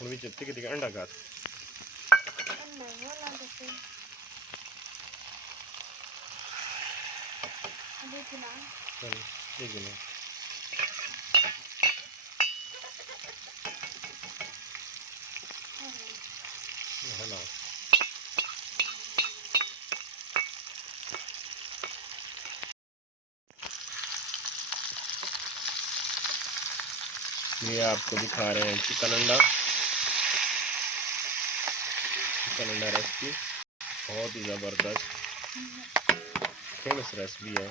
हूँ भी टिक टिक अंडा का देखिए हेलो ये आपको दिखा रहे हैं चिकन अंडा रेसिपी बहुत ही ज़बरदस्त फेमस रेसिपी है।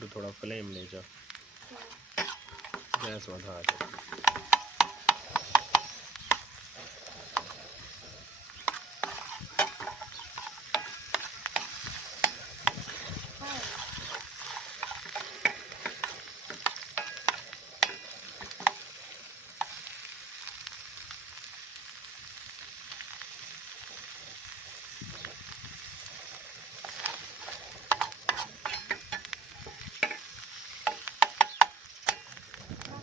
तो थोड़ा फ्लेम ले जा गैस बढ़ा दे।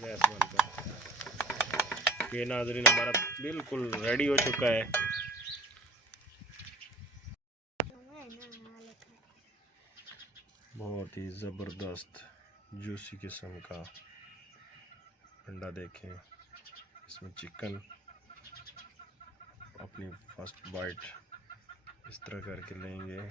गैस बंद कर। ये नाज़रीन हमारा बिल्कुल रेडी हो चुका है। बहुत ही ज़बरदस्त जूसी किस्म का अंडा देखें, इसमें चिकन अपनी फर्स्ट बाइट इस तरह करके लेंगे।